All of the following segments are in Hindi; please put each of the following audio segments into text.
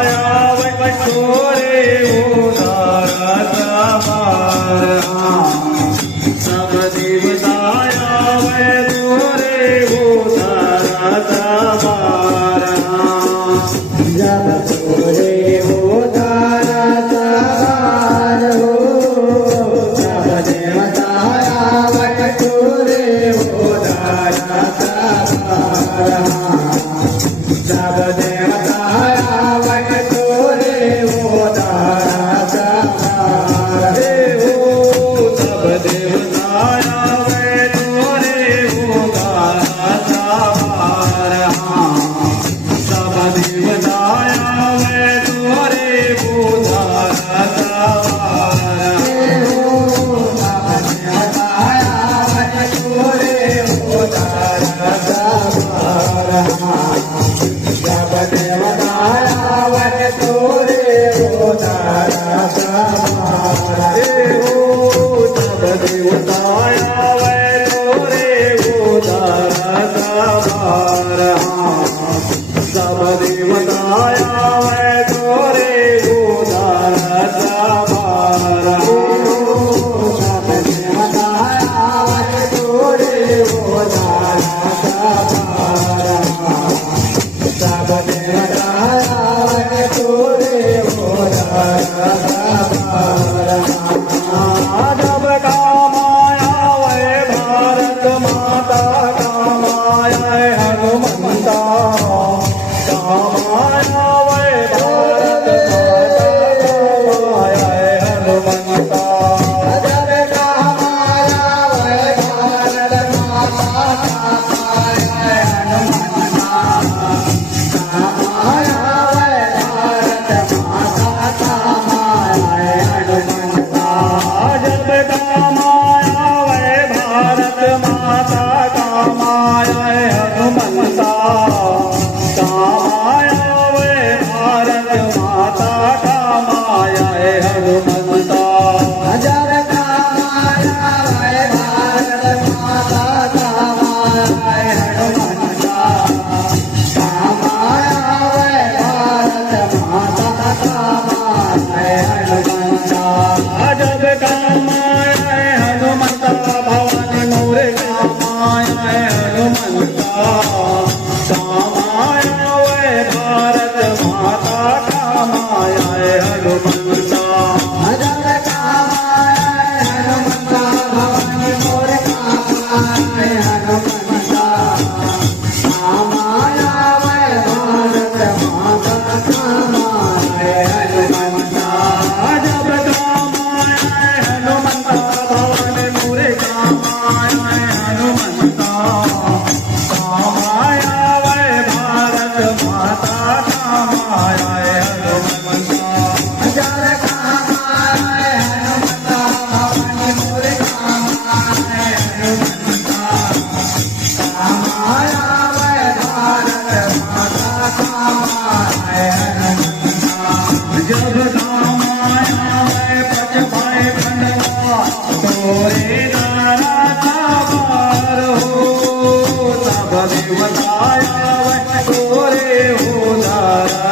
बताया तोरे हो दारा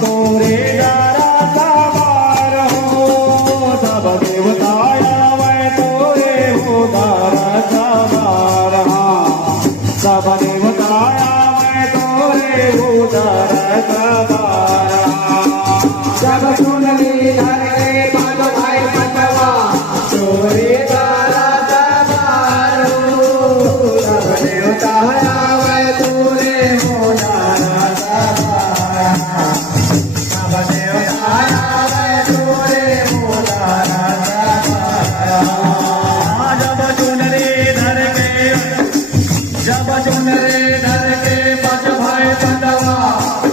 तोरे दारा सवार हो उदर सवारा। जब चुनरी धर के पाँच भाई पंडवा तोरे दर सवारो। सब देवता आवे तोरे उदर सवारा। सब देवता आवे तोरे उदर सवारा। जब चुनरी धर के पाँच भाई पंडवा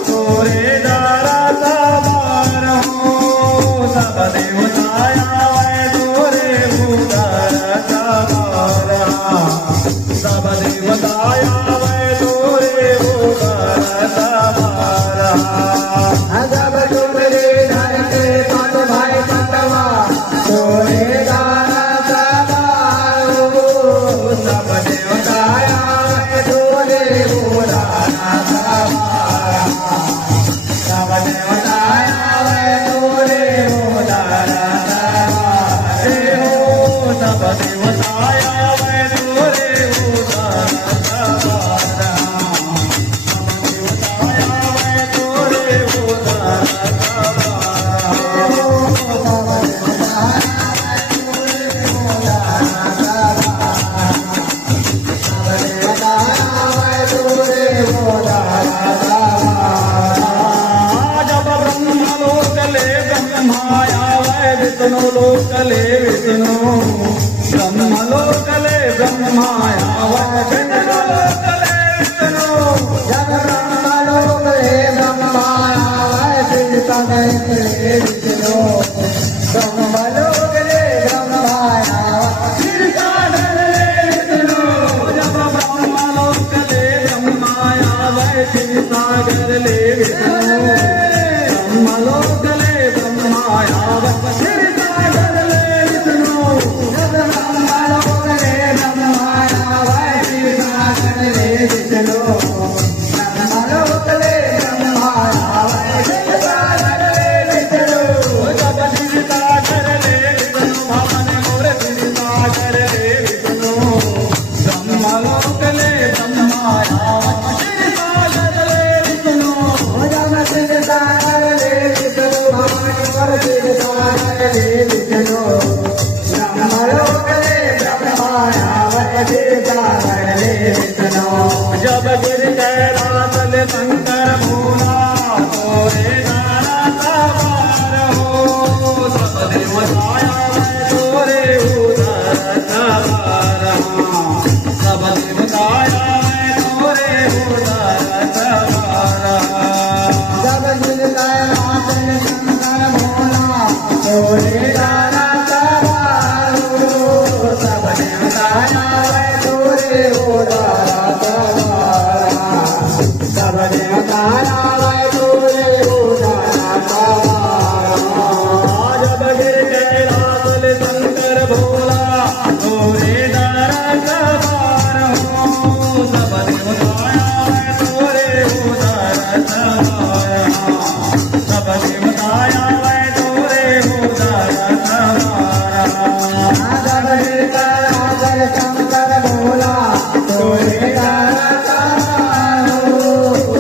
तोरे दर सवारो। सब देवता आवे तोरे उदर सवारा। सब देवता आवे तोरे उदर सवारा। जब चुनरी धर के पाँच भाई पंडवा तोरे दर सवारो। सब देवता आवे तोरे उदर सवारा। सब देवता आवे तोरे उदर सवारे हो। सब देवता आवे तोरे उदर सवारा। सब देवता आवे तोरे उदर विष्णु लोकले विष्णु ब्रह्मलोकले ब्रह्माया विष्णु लोकले विष्णु। जब ब्रह्मलोकले ब्रह्माया विष्णु। ब्रह्मलोकले ब्रह्माया विष्णु। जब ब्रह्मलोकले ब्रह्माया सागर ले विष्णु। ब्रह्मलोकले ब्रह्माया सागर ले विष्णु। जब ब्रह्मलोकले ब्रह्माया सागर ले विष्णु। ब्रह्मलोकले ब्रह्माया सागर ले विष्णु। जब सागर ले विष्णु भवन मोर सागर ले विष्णु। ब्रह्मलोकले ब्रह्माया सागर ले विष्णु। जब सागर ले विष्णु भवन मोर सागर ले विष्णु। ब्रह्मलोकले ब्रह्माया सागर ले विष्णु। जब गिर कैलासल शंकर भोला तोरे दर सवार हो। सब देवता आवे तोरे उदर सवारा। सब देवता आवे तोरे उदर सवारा। जब गिर कैलासल शंकर भोला तोरे दर सवार हो। सब देवता आवे तोरे उदर सवारा। सब देवता आवे तोरे उदर सवारा। जब गिर कैलासल शंकर भोला तोरे दर सवार हो। सब देवता आवे तोरे उदर सवारा। सब देवता आवे तोरे उदर सवारा। जब गिर कैलासल शंकर भोला तोरे दर सवार हो।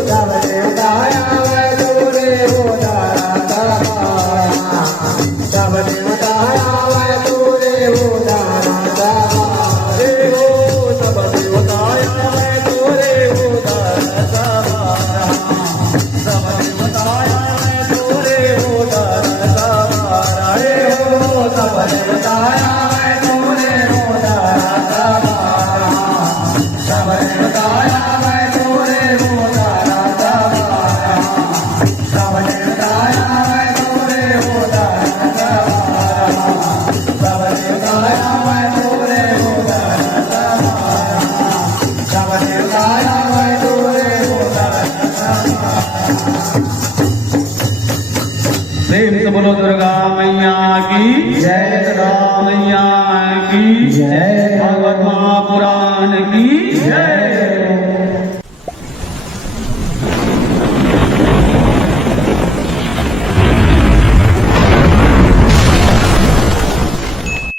सब देवता आवे तोरे उदर सवारा। सब देवता आवे तोरे उदर सवारे हो। सब देवता आवे तोरे उदर सवारा। सब देवता आवे तोरे उदर सवारे हो। सब देवता आवे तोरे उदर सवारा। सब देवता आवे तोरे उदर सवारा। सब देवता आवे तोरे उदर सवारा। सब देवता आवे तोरे उदर सवारा। सब देवता आवे तोरे उदर सवारा। प्रेम से बोलो दुर्गा मैया की जय। दुर्गा मैया की जय। भागवत महापुराण की जय।